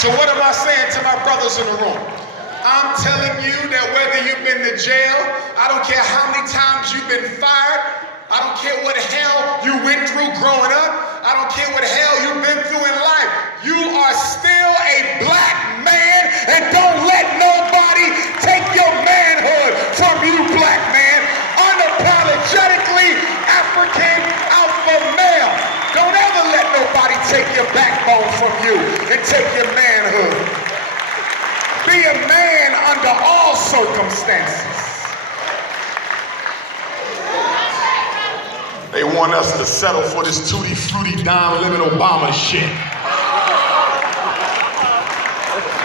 So what am I saying to my brothers in the room? I'm telling you that whether you've been to jail, I don't care how many times you've been fired, I don't care what hell you went through growing up, I don't care what hell you've been through in life, you are still a black man, and don't let nobody take your manhood from you, black man. Unapologetically African alpha male. Don't ever let nobody take your backbone from you and take your manhood. Be a man under all circumstances. They want us to settle for this tutti frutti Don Lemon Obama shit.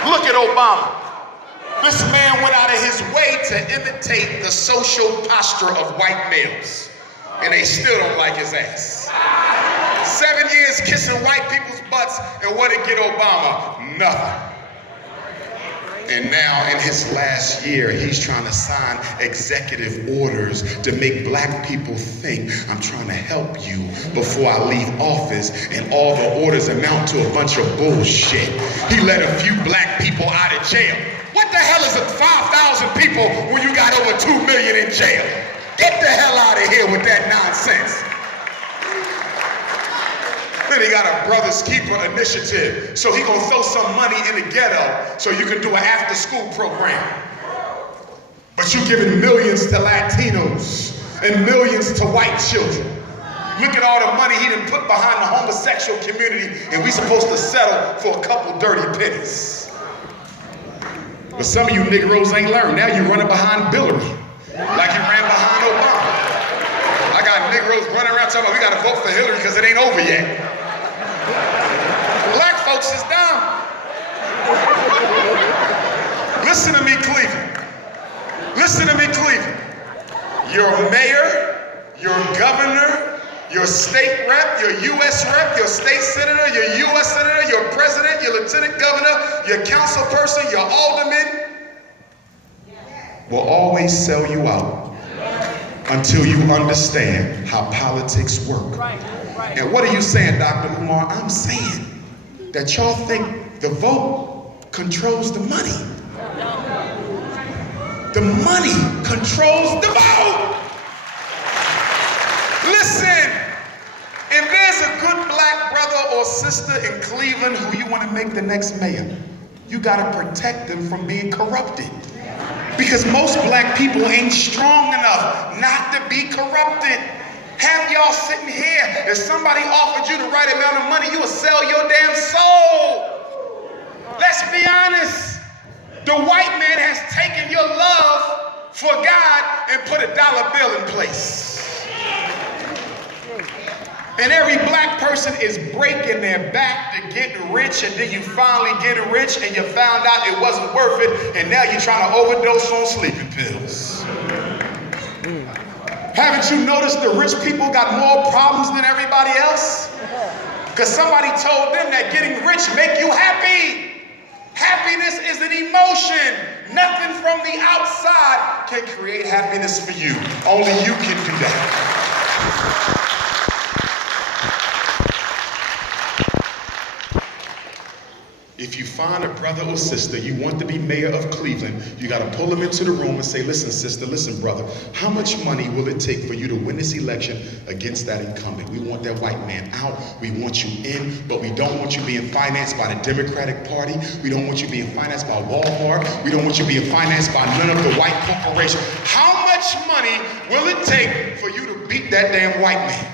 Look at Obama. This man went out of his way to imitate the social posture of white males, and they still don't like his ass. 7 years kissing white people's butts, and what did get Obama? Nothing. And now in his last year, he's trying to sign executive orders to make black people think I'm trying to help you before I leave office, and all the orders amount to a bunch of bullshit. He let a few black people out of jail. What the hell is it, 5,000 people when you got over 2 million in jail? Get the hell out of here with that nonsense. Then he got a Brothers Keeper initiative. So he gonna throw some money in the ghetto so you can do an after-school program. But you giving millions to Latinos and millions to white children. Look at all the money he done put behind the homosexual community, and we supposed to settle for a couple dirty pennies. But some of you Negroes ain't learned. Now you're running behind Hillary, like you ran behind Obama. I got Negroes running around talking about we gotta vote for Hillary because it ain't over yet. Black folks is down. Listen to me, Cleveland. Listen to me, Cleveland. Your mayor, your governor, your state rep, your U.S. rep, your state senator, your U.S. senator, your president, your lieutenant governor, your council person, your alderman will always sell you out until you understand how politics work. And what are you saying, Dr. Umar? I'm saying that y'all think the vote controls the money. The money controls the vote. Listen, if there's a good black brother or sister in Cleveland who you want to make the next mayor, you got to protect them from being corrupted. Because most black people ain't strong enough not to be corrupted. Have y'all sitting here, if somebody offered you the right amount of money, you would sell your damn soul. Let's be honest. The white man has taken your love for God and put a dollar bill in place. And every black person is breaking their back to get rich, and then you finally get rich and you found out it wasn't worth it, and now you're trying to overdose on sleeping pills. Haven't you noticed the rich people got more problems than everybody else? Because somebody told them that getting rich make you happy. Happiness is an emotion. Nothing from the outside can create happiness for you. Only you can do that. If you find a brother or sister you want to be mayor of Cleveland, you got to pull them into the room and say, listen, sister, listen, brother, how much money will it take for you to win this election against that incumbent? We want that white man out. We want you in, but we don't want you being financed by the Democratic Party. We don't want you being financed by Walmart. We don't want you being financed by none of the white corporations. How much money will it take for you to beat that damn white man?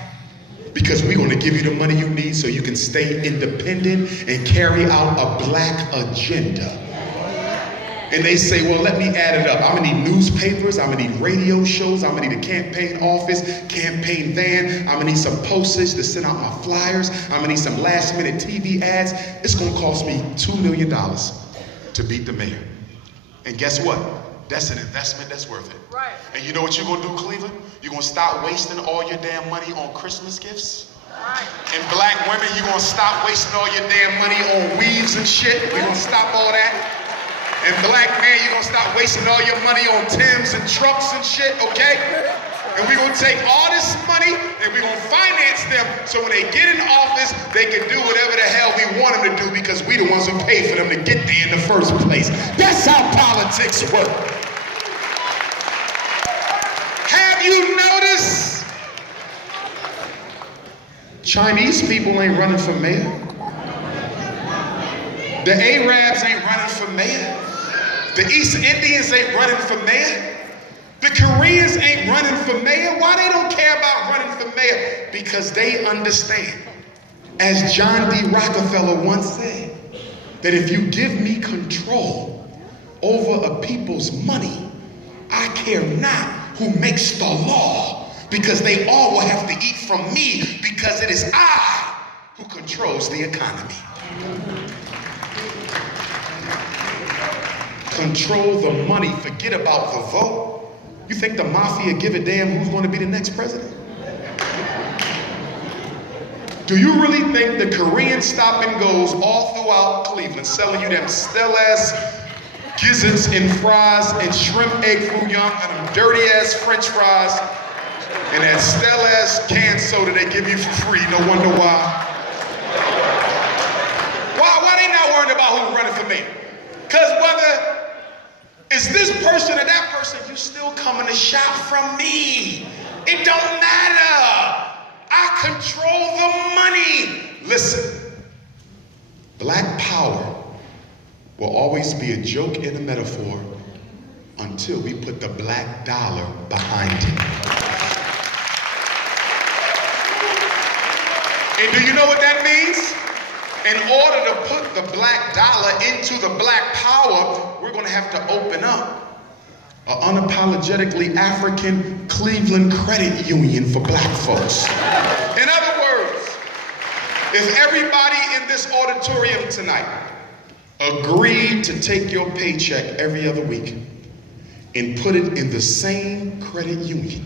Because we're going to give you the money you need so you can stay independent and carry out a black agenda. And they say, well, let me add it up. I'm going to need newspapers. I'm going to need radio shows. I'm going to need a campaign office, campaign van. I'm going to need some postage to send out my flyers. I'm going to need some last minute TV ads. It's going to cost me $2 million to beat the mayor. And guess what? That's an investment that's worth it. Right. And you know what you're going to do, Cleveland? You're going to stop wasting all your damn money on Christmas gifts. Right. And black women, you're going to stop wasting all your damn money on weaves and shit. We're going to stop all that. And black man, you're going to stop wasting all your money on Timbs and trucks and shit, okay? And we're going to take all this money and we're going to finance them so when they get in office, they can do whatever the hell we want them to do because we the ones who pay for them to get there in the first place. That's how politics work. Have you noticed? Chinese people ain't running for mayor. The Arabs ain't running for mayor. The East Indians ain't running for mayor. The Koreans ain't running for mayor. Why they don't care about running for mayor? Because they understand, as John D. Rockefeller once said, that if you give me control over a people's money, I care not who makes the law, because they all will have to eat from me, because it is I who controls the economy. Control the money, forget about the vote. You think the mafia give a damn who's going to be the next president? Do you really think the Korean stop and goes all throughout Cleveland selling you them stale-ass gizzards and fries and shrimp egg foo young and them dirty-ass French fries and that stale-ass canned soda they give you for free? No wonder why. Why they not worried about who's running for mayor? Because whether it's this person or that person, you still coming to shop from me. It don't matter. I control the money. Listen, black power will always be a joke and a metaphor until we put the black dollar behind it. And do you know what that means? In order to put the black dollar into the black power, we're going to have to open up an unapologetically African Cleveland credit union for black folks. In other words, if everybody in this auditorium tonight agreed to take your paycheck every other week and put it in the same credit union,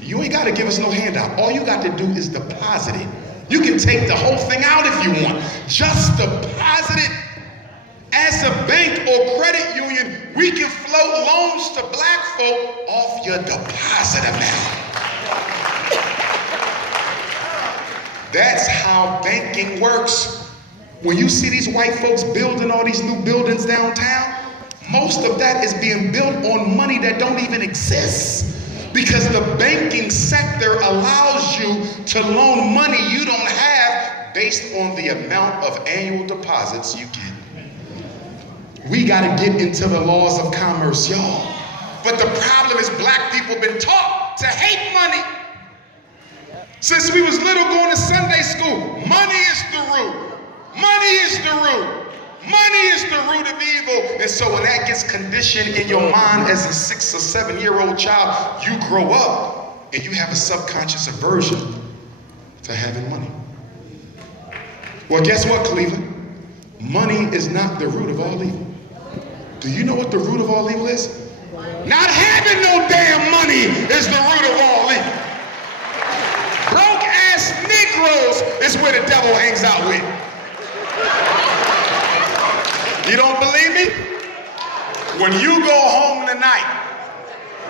you ain't got to give us no handout. All you got to do is deposit it. You can take the whole thing out if you want. Just deposit it. As a bank or credit union, we can float loans to black folk off your deposit amount. That's how banking works. When you see these white folks building all these new buildings downtown, most of that is being built on money that don't even exist. Because the banking sector allows you to loan money you don't have based on the amount of annual deposits you get. We gotta get into the laws of commerce, y'all. But the problem is black people been taught to hate money. Since we was little going to Sunday school, money is the root. Money is the root. Money is the root of evil. And so when that gets conditioned in your mind as a 6 or 7 year old child, you grow up and you have a subconscious aversion to having money. Well, guess what, Cleveland? Money is not the root of all evil. Do you know what the root of all evil is? Not having no damn money is the root of all evil. Broke ass Negroes is where the devil hangs out with. You don't believe me? When you go home tonight,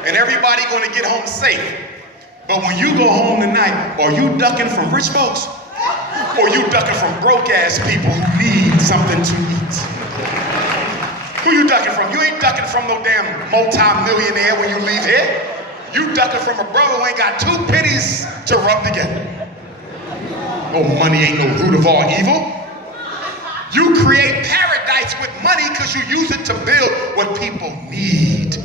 and everybody gonna get home safe, but when you go home tonight, are you ducking from rich folks? Or you ducking from broke ass people who need something to eat? Who you ducking from? You ain't ducking from no damn multi-millionaire when you leave here. You ducking from a brother who ain't got 2 pennies to rub together. Oh, money ain't no root of all evil. You create paradise with money because you use it to build what people need.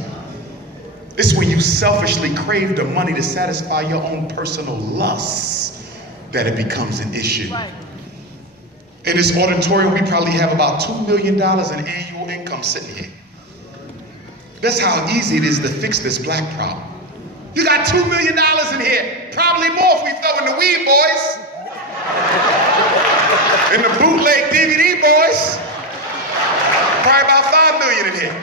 It's when you selfishly crave the money to satisfy your own personal lusts that it becomes an issue. Right. In this auditorium, we probably have about $2 million in annual income sitting here. That's how easy it is to fix this black problem. You got $2 million in here. Probably more if we throw in the weed boys. And the bootleg DVD boys. Probably about $5 million in here.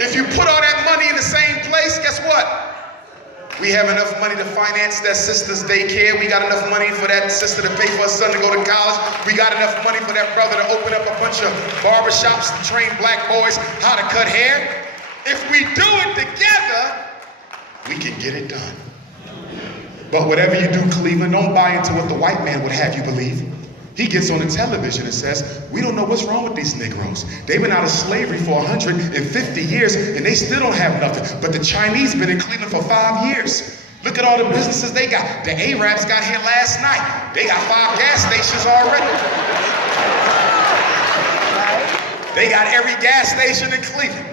If you put all that money in the same place, guess what? We have enough money to finance that sister's daycare. We got enough money for that sister to pay for her son to go to college. We got enough money for that brother to open up a bunch of barbershops to train black boys how to cut hair. If we do it together, we can get it done. But whatever you do, Cleveland, don't buy into what the white man would have you believe. He gets on the television and says, we don't know what's wrong with these Negroes. They've been out of slavery for 150 years and they still don't have nothing. But the Chinese been in Cleveland for 5 years. Look at all the businesses they got. The Arabs got here last night. They got 5 gas stations already. They got every gas station in Cleveland.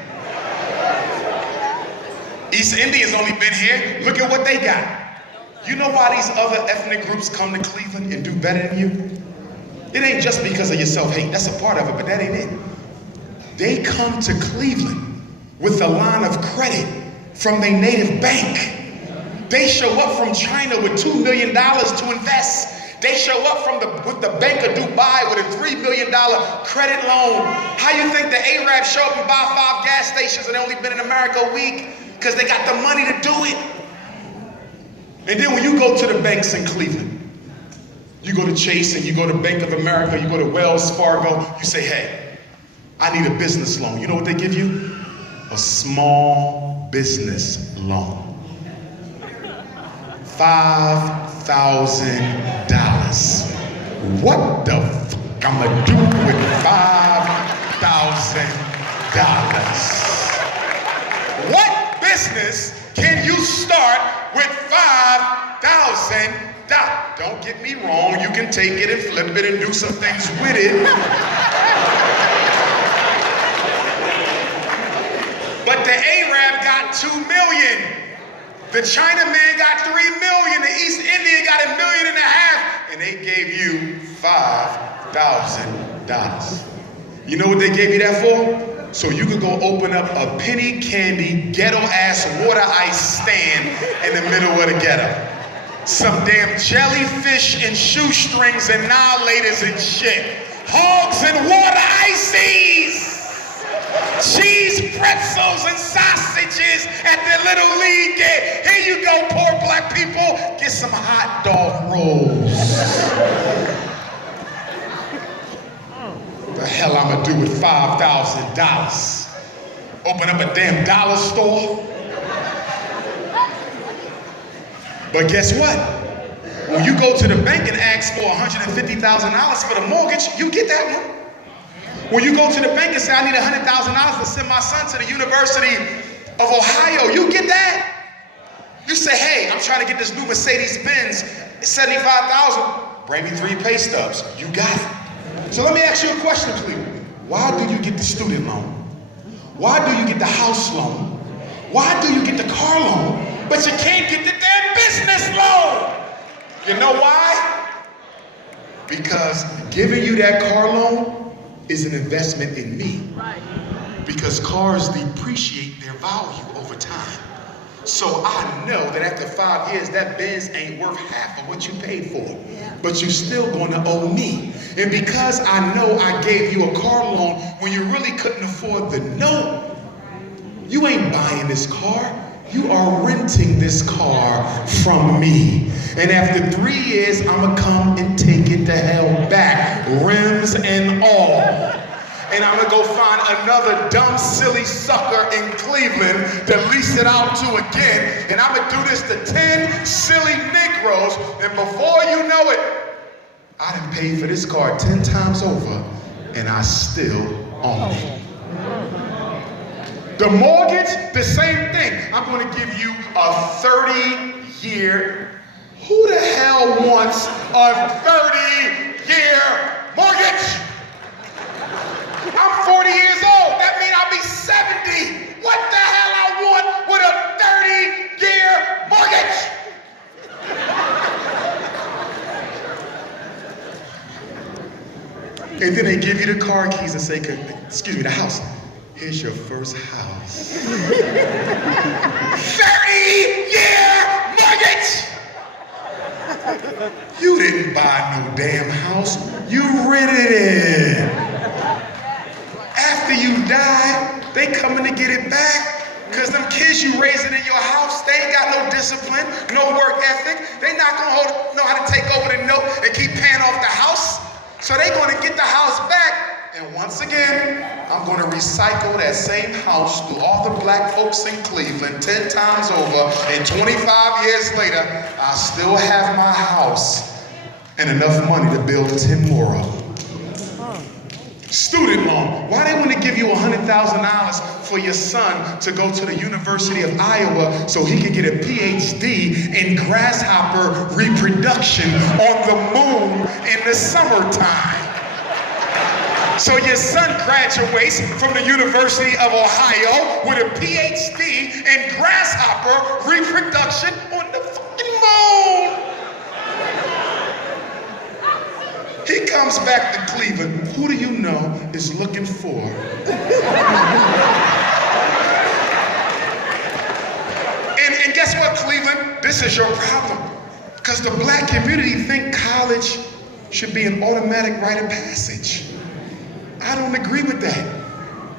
East Indians only been here. Look at what they got. You know why these other ethnic groups come to Cleveland and do better than you? It ain't just because of your self-hate. That's a part of it, but that ain't it. They come to Cleveland with a line of credit from their native bank. They show up from China with $2 million to invest. They show up with the Bank of Dubai with a $3 million credit loan. How you think the Arabs show up and buy 5 gas stations and they only been in America a week? Because they got the money to do it. And then when you go to the banks in Cleveland, you go to Chase and you go to Bank of America, you go to Wells Fargo, you say, hey, I need a business loan. You know what they give you? A small business loan. $5,000. What the fuck I'm gonna do with $5,000? What business can you start with $5,000? Don't get me wrong, you can take it and flip it and do some things with it. But the Arab got 2 million. The Chinaman got 3 million. The East Indian got $1.5 million. And they gave you $5,000. You know what they gave you that for? So you could go open up a penny candy, ghetto-ass water ice stand in the middle of the ghetto. Some damn jellyfish and shoestrings and annihilators and shit. Hogs and water ices. Cheese pretzels and sausages at the Little League game. Here you go, poor black people. Get some hot dog rolls. What the hell I'm gonna do with $5,000? Open up a damn dollar store? But guess what? When you go to the bank and ask for $150,000 for the mortgage, you get that one. When you go to the bank and say, I need $100,000 to send my son to the University of Ohio, you get that. You say, hey, I'm trying to get this new Mercedes-Benz, $75,000. Bring me 3 pay stubs. You got it. So let me ask you a question, please. Why do you get the student loan? Why do you get the house loan? Why do you get the car loan? But you can't get the damn business loan. You know why? Because giving you that car loan is an investment in me. Because cars depreciate their value over time. So I know that after 5 years, that Benz ain't worth half of what you paid for. But you're still going to owe me. And because I know I gave you a car loan when you really couldn't afford the note, you ain't buying this car. You are renting this car from me. And after 3 years, I'm gonna come and take it the hell back, rims and all. And I'm gonna go find another dumb, silly sucker in Cleveland to lease it out to again. And I'm gonna do this to 10 silly Negroes. And before you know it, I done paid for this car 10 times over, and I still own it. The mortgage, the same thing. I'm going to give you a 30-year. Who the hell wants a 30-year mortgage? I'm 40 years old. That means I'll be 70. What the hell I want with a 30-year mortgage? And then they give you the car keys and say, excuse me, the house. Here's your first house. 30-year mortgage! You didn't buy no damn house. You rented it. After you die, they coming to get it back. Because them kids you raising in your house, they ain't got no discipline, no work ethic. They not gonna know how to take over the note and keep paying off the house. So they gonna get the house back And once again, I'm going to recycle that same house to all the black folks in Cleveland 10 times over. And 25 years later, I still have my house and enough money to build 10 more of them. Student loan. Why they want to give you $100,000 for your son to go to the University of Iowa so he can get a PhD in grasshopper reproduction on the moon in the summertime? So your son graduates from the University of Ohio with a PhD in grasshopper reproduction on the fucking moon. He comes back to Cleveland. Who do you know is looking for? And guess what, Cleveland? This is your problem. Because the black community think college should be an automatic rite of passage. I don't agree with that.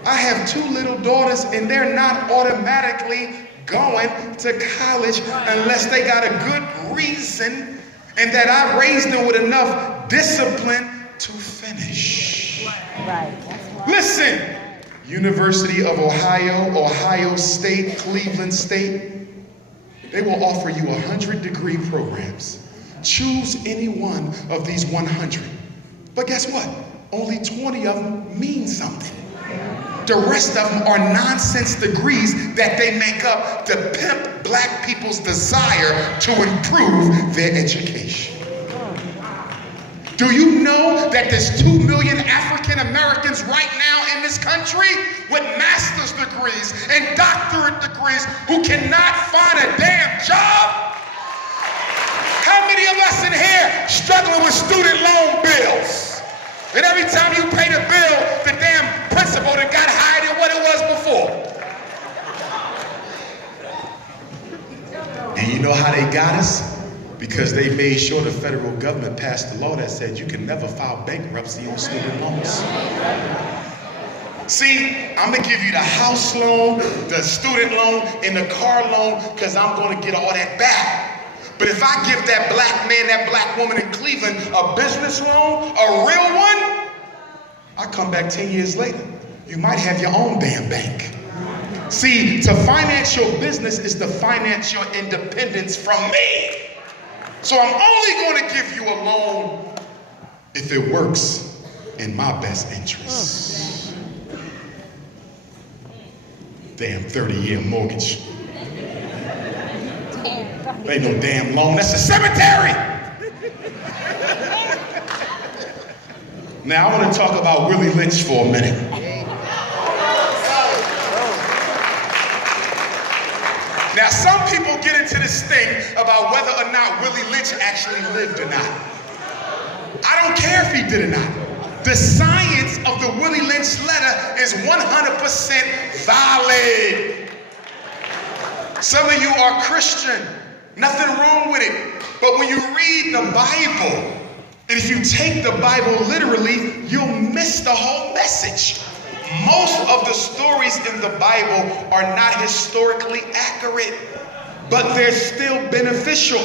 I have 2 little daughters and they're not automatically going to college unless they got a good reason and that I raised them with enough discipline to finish. Right. Listen, University of Ohio, Ohio State, Cleveland State, they will offer you 100-degree programs. Choose any one of these 100. But guess what? Only 20 of them mean something. The rest of them are nonsense degrees that they make up to pimp black people's desire to improve their education. Do you know that there's 2 million African Americans right now in this country with master's degrees and doctorate degrees who cannot find a damn job? How many of us in here struggling with student loan bills? And every time you pay the bill, the damn principal that got higher than what it was before. And you know how they got us? Because they made sure the federal government passed a law that said you can never file bankruptcy on student loans. See, I'm gonna give you the house loan, the student loan, and the car loan, because I'm gonna get all that back. But if I give that black man, that black woman in Cleveland a business loan, a real one, I come back 10 years later. You might have your own damn bank. See, to finance your business is to finance your independence from me. So I'm only going to give you a loan if it works in my best interests. Damn 30-year mortgage. Ain't no damn loan, that's a cemetery. Now I want to talk about Willie Lynch for a minute. Now some people get into this thing about whether or not Willie Lynch actually lived or not. I don't care if he did or not. The science of the Willie Lynch letter is 100% valid. Some of you are Christian. Nothing wrong with it. But when you read the Bible, and if you take the Bible literally, you'll miss the whole message. Most of the stories in the Bible are not historically accurate, but they're still beneficial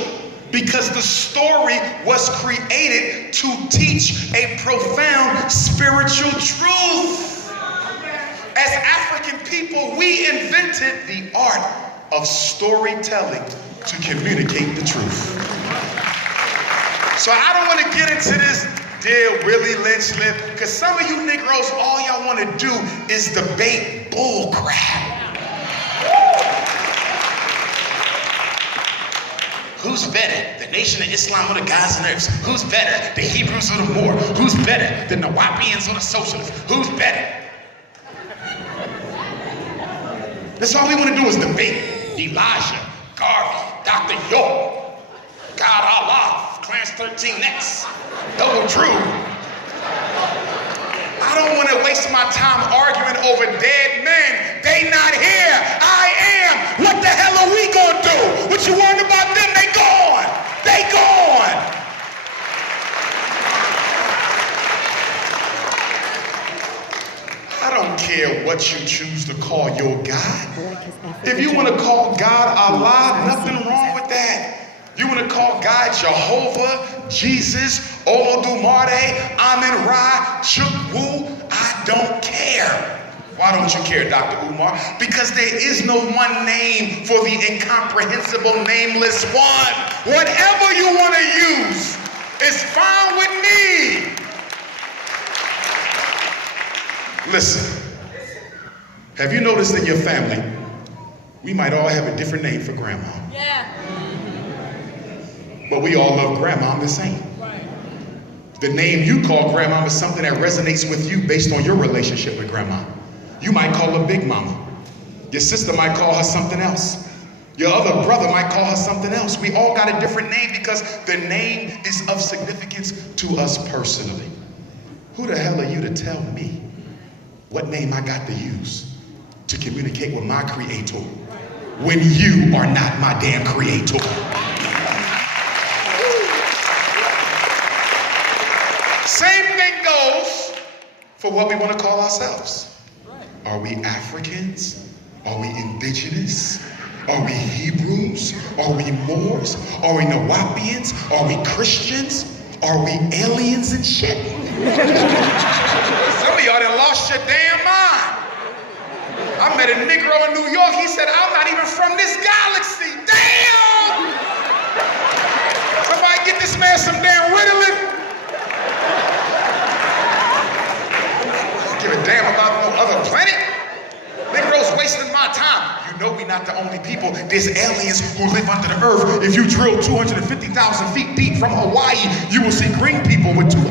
because the story was created to teach a profound spiritual truth. As African people, we invented the art of storytelling to communicate the truth. So I don't want to get into this, did Willie Lynch live? Because some of you Negroes, all y'all want to do is debate bull crap. Who's better, the Nation of Islam or the Gaza Nerves? Who's better, the Hebrews or the Moor? Who's better, the Nawapians or the Socialists? Who's better? That's all we want to do is debate. Elijah, Garvey, Dr. York, God Allah, Clarence 13X, Double Drew. I don't want to waste my time arguing over dead men. They not here. I am. What the hell are we gonna do? What you worried about them? They gone. They gone. I don't care what you choose to call your God. If you want to call God Allah, nothing wrong with that. You want to call God Jehovah, Jesus, Olodumare, Amen Ra, Chukwu, I don't care. Why don't you care, Dr. Umar? Because there is no one name for the incomprehensible, nameless one. Whatever you want to use is fine with me. Listen, have you noticed in your family, we might all have a different name for grandma. Yeah. But we all love grandma the same. The name you call grandma is something that resonates with you based on your relationship with grandma. You might call her Big Mama. Your sister might call her something else. Your other brother might call her something else. We all got a different name because the name is of significance to us personally. Who the hell are you to tell me what name I got to use to communicate with my creator when you are not my damn creator? Same thing goes for what we want to call ourselves. Are we Africans? Are we indigenous? Are we Hebrews? Are we Moors? Are we Nawapians? Are we Christians? Are we aliens and shit? Some of y'all done lost your damn mind. I met a Negro in New York. He said, I'm not even from this galaxy. Damn! Somebody get this man some damn Ritalin. Give a damn about no other planet. Negroes wasting my time. You know we're not the only people. There's aliens who live under the earth. If you drill 250,000 feet deep from Hawaii, you will see green people with two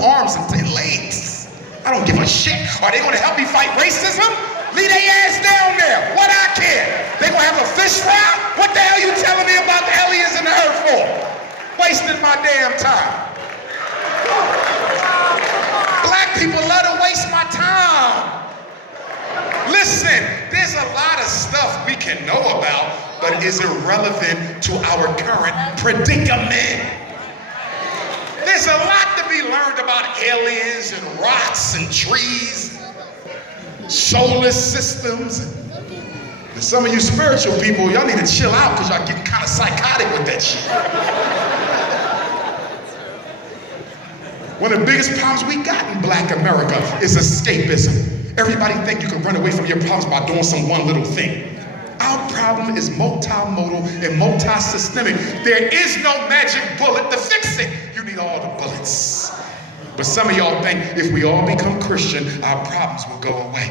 arms and 10 legs. I don't give a shit. Are they going to help me fight racism? Leave their ass down there. What I care? They going to have a fish fry? What the hell you telling me about the aliens in the earth for? Wasting my damn time. Black people love to waste my time. Listen, there's a lot of stuff we can know about, but is irrelevant to our current predicament. There's a lot to be learned about aliens and rocks and trees, solar systems. And some of you spiritual people, y'all need to chill out because y'all getting kind of psychotic with that shit. One of the biggest problems we got in Black America is escapism. Everybody think you can run away from your problems by doing some one little thing. Our problem is multimodal and multi-systemic. There is no magic bullet to fix it. You need all the bullets. But some of y'all think if we all become Christian, our problems will go away.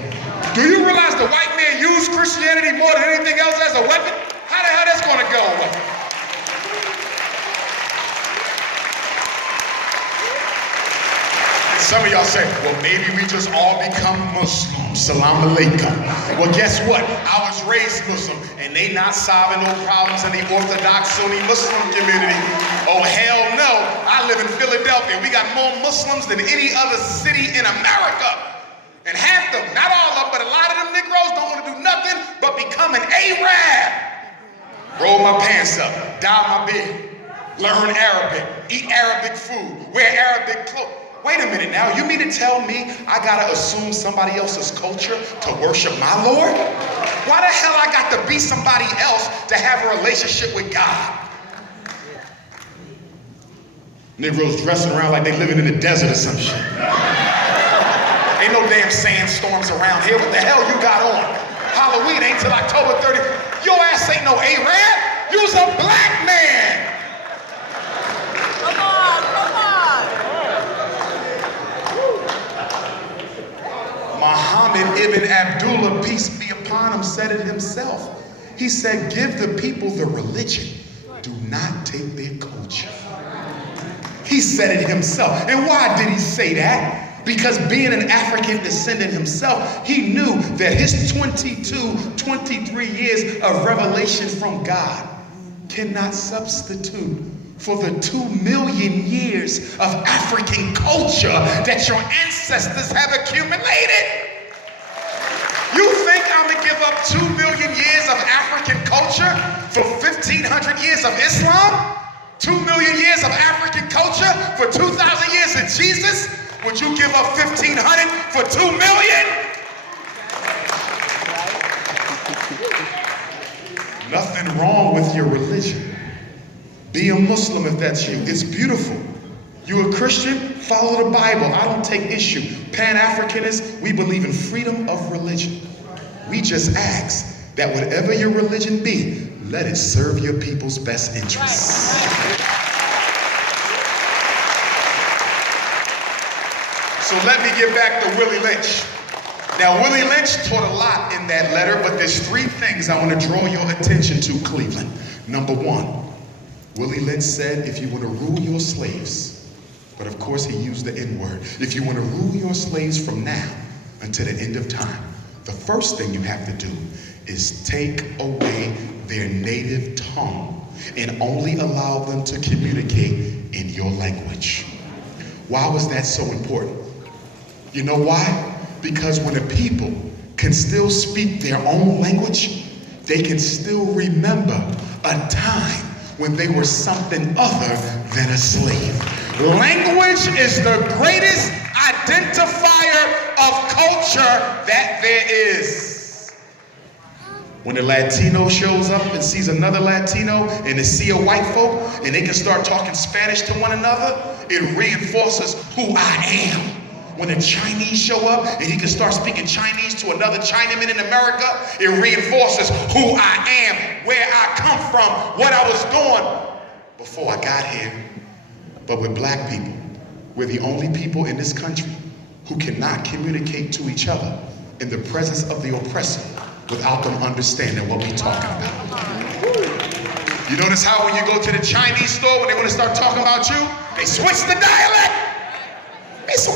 Do you realize the white man used Christianity more than anything else as a weapon? How the hell that's gonna go away? Some of y'all say, well, maybe we just all become Muslim. Salam alaikum. Well, guess what? I was raised Muslim, and they not solving no problems in the Orthodox Sunni Muslim community. Oh, hell no. I live in Philadelphia. We got more Muslims than any other city in America. And half them, not all of them, but a lot of them Negroes don't want to do nothing but become an Arab. Roll my pants up, dye my beard, learn Arabic, eat Arabic food, wear Arabic clothes. Wait a minute now, you mean to tell me I gotta assume somebody else's culture to worship my Lord? Why the hell I got to be somebody else to have a relationship with God? Negroes dressing around like they living in the desert or some shit. Ain't no damn sandstorms around here. What the hell you got on? Halloween ain't till October 30th. Your ass ain't no Arab. You's a black man. Come on, come on. Muhammad ibn Abdullah, peace be upon him, said it himself. He said, give the people the religion. Do not take their culture. He said it himself. And why did he say that? Because being an African descendant himself, he knew that his 23 years of revelation from God cannot substitute for the 2 million years of African culture that your ancestors have accumulated. You think I'm gonna give up 2 million years of African culture for 1,500 years of Islam? 2 million years of African culture for 2,000 years of Jesus? Would you give up 1,500 for 2 million? Nothing wrong with your religion. Be a Muslim if that's you. It's beautiful. You a Christian? Follow the Bible. I don't take issue. Pan-Africanists, we believe in freedom of religion. We just ask that whatever your religion be, let it serve your people's best interests. So let me get back to Willie Lynch. Now, Willie Lynch taught a lot in that letter, but there's three things I want to draw your attention to, Cleveland. Number one, Willie Lynch said, if you want to rule your slaves, but of course he used the N-word, if you want to rule your slaves from now until the end of time, the first thing you have to do is take away their native tongue and only allow them to communicate in your language. Why was that so important? You know why? Because when a people can still speak their own language, they can still remember a time when they were something other than a slave. Language is the greatest identifier of culture that there is. When a Latino shows up and sees another Latino and they see a white folk and they can start talking Spanish to one another, it reinforces who I am. When a Chinese show up and he can start speaking Chinese to another Chinaman in America, it reinforces who I am, where I come from, what I was doing before I got here. But with black people, we're the only people in this country who cannot communicate to each other in the presence of the oppressor without them understanding what we're talking about. You notice how when you go to the Chinese store, when they want to start talking about you, they switch the dialect. This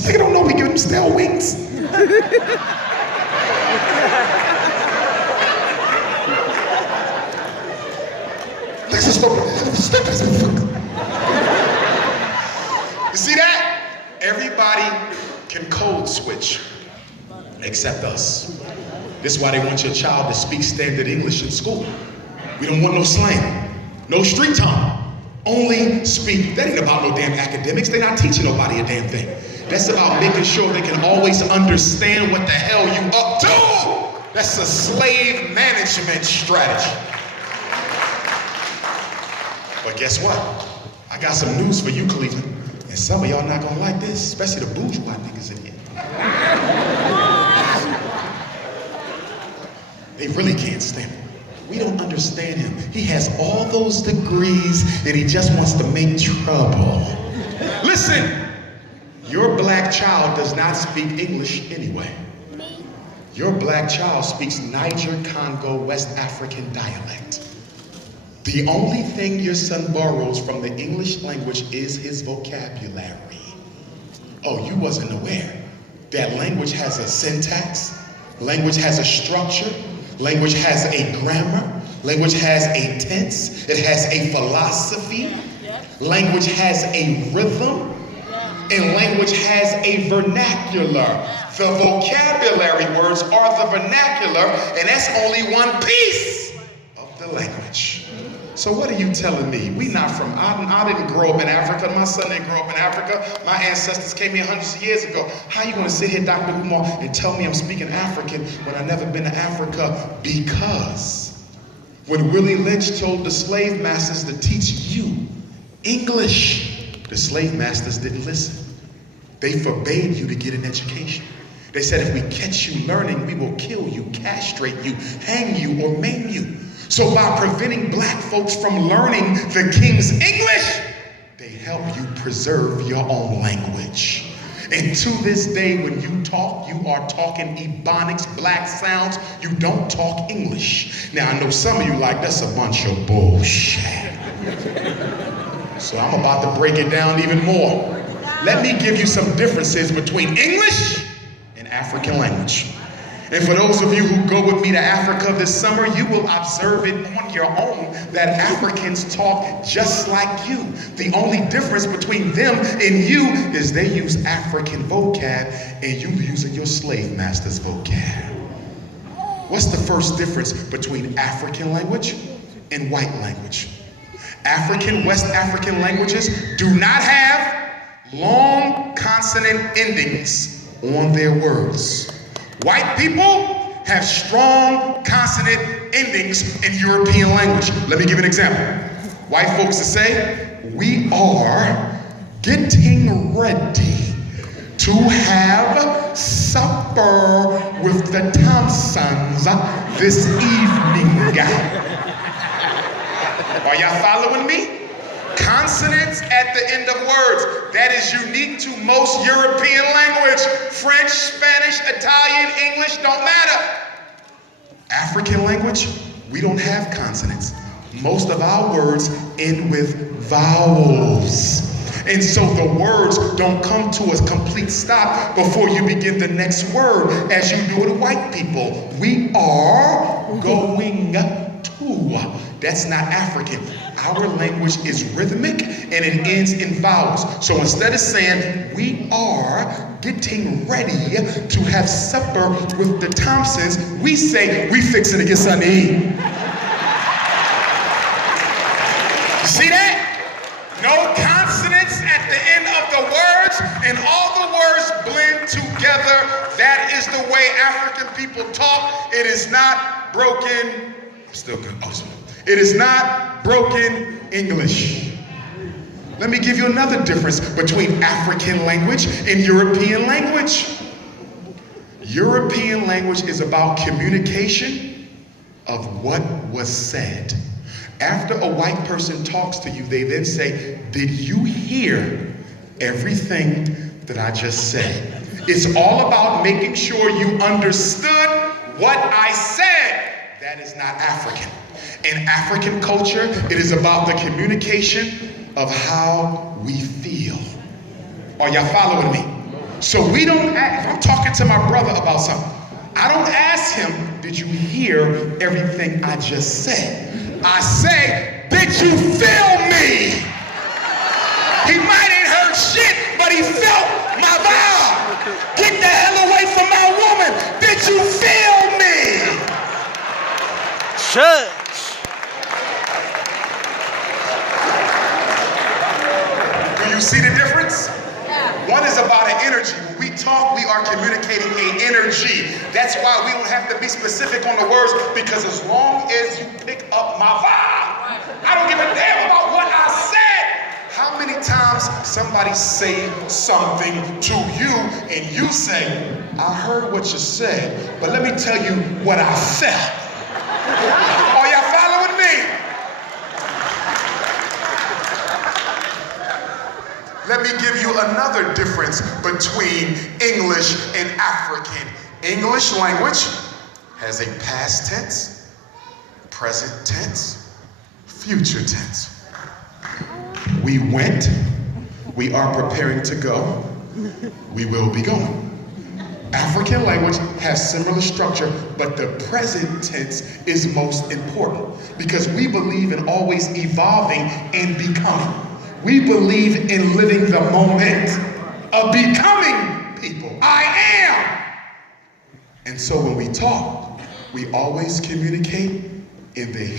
nigga don't know we give him stale wings. You see that? Everybody can code switch except us. This is why they want your child to speak standard English in school. We don't want no slang, no street tongue. Only speak. That ain't about no damn academics. They're not teaching nobody a damn thing. That's about making sure they can always understand what the hell you up to. That's a slave management strategy. But guess what? I got some news for you, Cleveland. And some of y'all not gonna like this, especially the bourgeois niggas in here. They really can't stand it. We don't understand him. He has all those degrees and he just wants to make trouble. Listen, your black child does not speak English anyway. Your black child speaks Niger, Congo, West African dialect. The only thing your son borrows from the English language is his vocabulary. Oh, you wasn't aware that language has a syntax, language has a structure, language has a grammar, language has a tense, it has a philosophy, language has a rhythm, and language has a vernacular. The vocabulary words are the vernacular, and that's only one piece of the language. So what are you telling me? I didn't grow up in Africa. My son didn't grow up in Africa. My ancestors came here hundreds of years ago. How you gonna sit here, Dr. Umar, and tell me I'm speaking African when I've never been to Africa? Because when Willie Lynch told the slave masters to teach you English, the slave masters didn't listen. They forbade you to get an education. They said, if we catch you learning, we will kill you, castrate you, hang you, or maim you. So by preventing black folks from learning the King's English, they help you preserve your own language. And to this day, when you talk, you are talking Ebonics, black sounds. You don't talk English. Now, I know some of you like, that's a bunch of bullshit. So I'm about to break it down even more. Let me give you some differences between English and African language. And for those of you who go with me to Africa this summer, you will observe it on your own that Africans talk just like you. The only difference between them and you is they use African vocab and you using your slave master's vocab. What's the first difference between African language and white language? African, West African languages do not have long consonant endings on their words. White people have strong consonant endings in European language. Let me give an example. White folks to say, we are getting ready to have supper with the Thompsons this evening. Are y'all following me? Consonants at the end of words. That is unique to most European language. French, Spanish, Italian, English, don't matter. African language, we don't have consonants. Most of our words end with vowels. And so the words don't come to a complete stop before you begin the next word, as you do with white people. We are going to. That's not African. Our language is rhythmic and it ends in vowels. So instead of saying, we are getting ready to have supper with the Thompsons, we say, we fixing to get something to eat. You see that? No consonants at the end of the words, and all the words blend together. That is the way African people talk. It is not broken. I'm still good. It is not broken English. Let me give you another difference between African language and European language. European language is about communication of what was said. After a white person talks to you, they then say, did you hear everything that I just said? It's all about making sure you understood what I said. That is not African. In African culture, it is about the communication of how we feel. Are y'all following me? So we don't ask, if I'm talking to my brother about something, I don't ask him, did you hear everything I just said? I say, did you feel me? He might ain't heard shit, but he felt my vibe. Get the hell away from my woman. Did you feel me? Church. Do you see the difference? One is about an energy. When we talk, we are communicating an energy. That's why we don't have to be specific on the words, because as long as you pick up my vibe, I don't give a damn about what I said. How many times somebody say something to you and you say, I heard what you said, but let me tell you what I felt. Are y'all following me? Let me give you another difference between English and African. English language has a past tense, present tense, future tense. We went, we are preparing to go, we will be going. African language has similar structure, but the present tense is most important because we believe in always evolving and becoming. We believe in living the moment of becoming people. I am. And so when we talk, we always communicate in the here